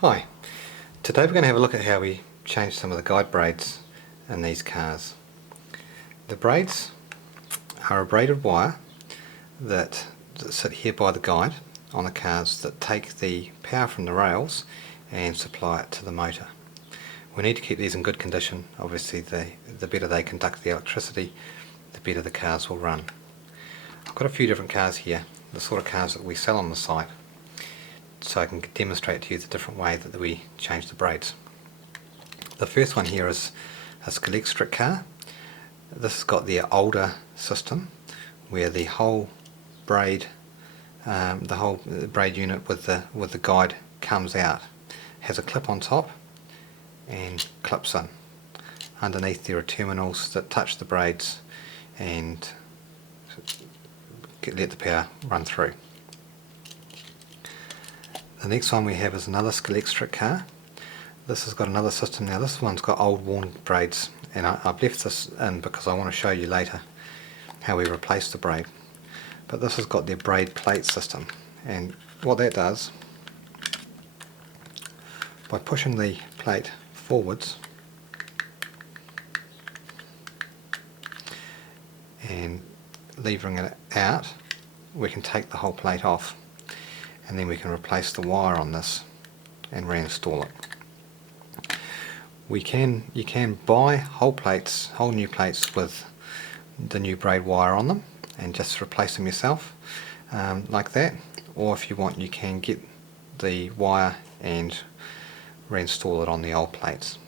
Hi, today we're going to have a look at how we change some of the guide braids in these cars. The braids are a braided wire that sit here by the guide on the cars that take the power from the rails and supply it to the motor. We need to keep these in good condition. Obviously the better they conduct the electricity, the better the cars will run. I've got a few different cars here, the sort of cars that we sell on the site, so I can demonstrate to you the different way that we change the braids. The first one here is a Scalextric car. This has got the older system where the whole braid unit with the guide comes out. It has a clip on top and clips in. Underneath there are terminals that touch the braids and let the power run through. The next one we have is another Scalextric car. This has got another system now. This one's got old worn braids, and I've left this in because I want to show you later how we replace the braid. But this has got their braid plate system, and what that does, by pushing the plate forwards and levering it out, we can take the whole plate off, and then we can replace the wire on this and reinstall it. You can buy whole new plates with the new braid wire on them and just replace them yourself like that, or if you want you can get the wire and reinstall it on the old plates.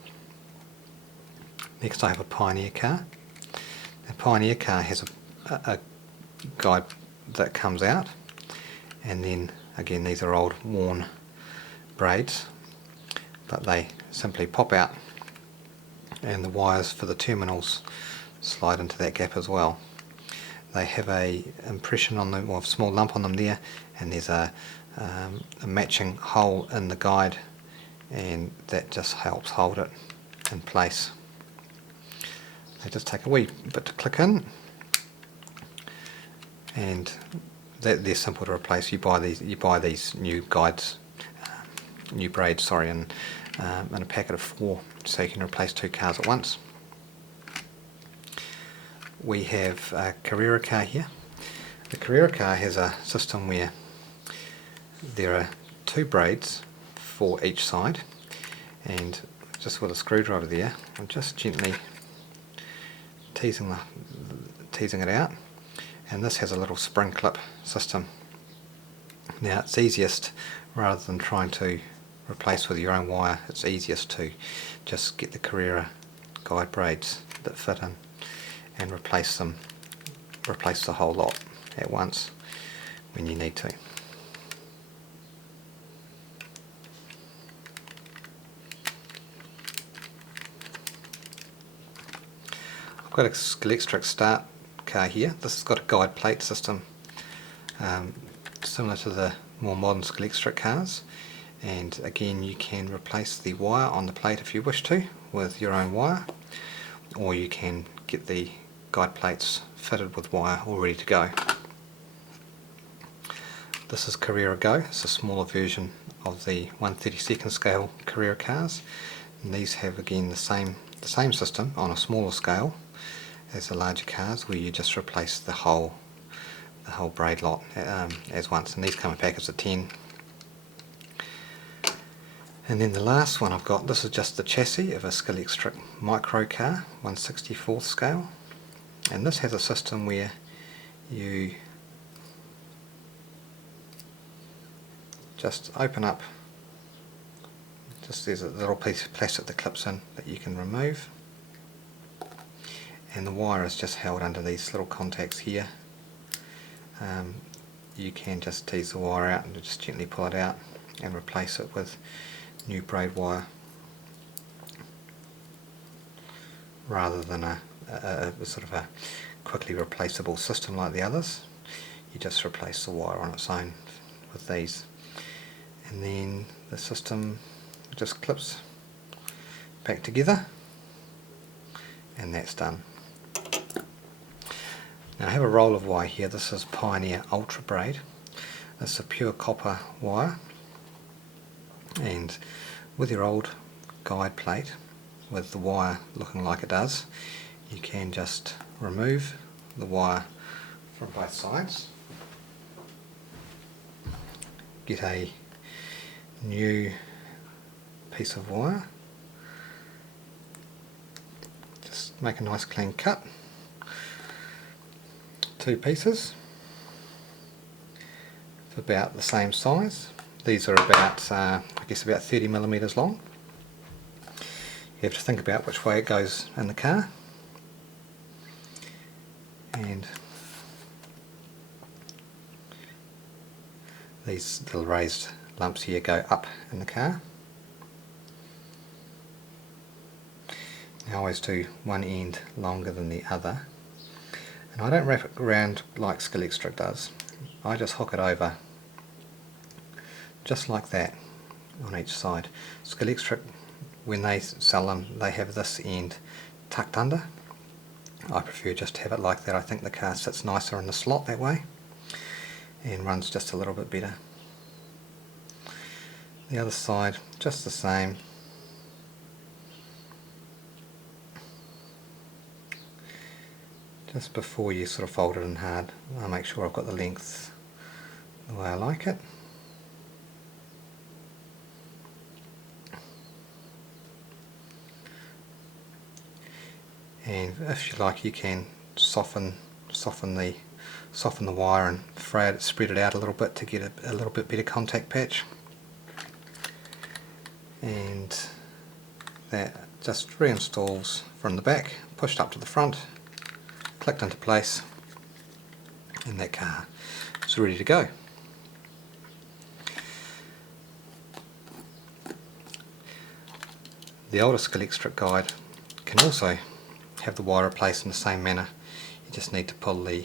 Next I have a Pioneer car. The Pioneer car has a guide that comes out, and then again these are old worn braids, but they simply pop out and the wires for the terminals slide into that gap as well. They have a impression on them, or a small lump on them there, and there's a matching hole in the guide, and that just helps hold it in place. They just take a wee bit to click in, and they're simple to replace. You buy these new guides, new braids, sorry, in a packet of 4, so you can replace 2 cars at once. We have a Carrera car here. The Carrera car has a system where there are 2 braids for each side, and just with a screwdriver there, I'm just gently teasing it out, and this has a little spring clip system. Now it's easiest, rather than trying to replace with your own wire, it's easiest to just get the Carrera guide braids that fit in and replace the whole lot at once when you need to. I've got a Scalextric start car here. This has got a guide plate system similar to the more modern Scalextric cars, and again you can replace the wire on the plate if you wish to with your own wire, or you can get the guide plates fitted with wire all ready to go. This is Carrera Go. It's a smaller version of the 1/32 scale Carrera cars, and these have again the same system on a smaller scale as the larger cars, where you just replace the whole braid lot as once, and these come in packets of 10. And then the last one I've got, this is just the chassis of a Scalextric Micro car, 1/64 scale, and this has a system where you just open up, there's a little piece of plastic that clips in that you can remove, and the wire is just held under these little contacts here. You can just tease the wire out and just gently pull it out and replace it with new braid wire, rather than a sort of a quickly replaceable system like the others. You just replace the wire on its own with these, and then the system just clips back together, and that's done. Now I have a roll of wire here. This is Pioneer Ultra Braid. It's a pure copper wire, and with your old guide plate with the wire looking like it does, you can just remove the wire from both sides, get a new piece of wire, just make a nice clean cut, 2 pieces, it's about the same size. These are about I guess about 30mm long. You have to think about which way it goes in the car, and these little raised lumps here go up in the car. I always do one end longer than the other, and I don't wrap it around like Scalextric does. I just hook it over just like that on each side. Scalextric, when they sell them, they have this end tucked under. I prefer just to have it like that. I think the car sits nicer in the slot that way and runs just a little bit better. The other side, just the same. Just before you sort of fold it in hard, I'll make sure I've got the length the way I like it. And if you like, you can soften the wire and fray it, spread it out a little bit to get a little bit better contact patch. And that just reinstalls from the back, pushed up to the front, clicked into place, and that car is ready to go. The older Scalextric guide can also have the wire replaced in the same manner. You just need to pull the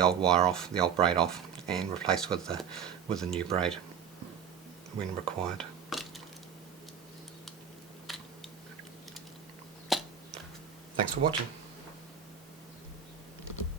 old wire off, the old braid off, and replace with the new braid when required. Thanks for watching.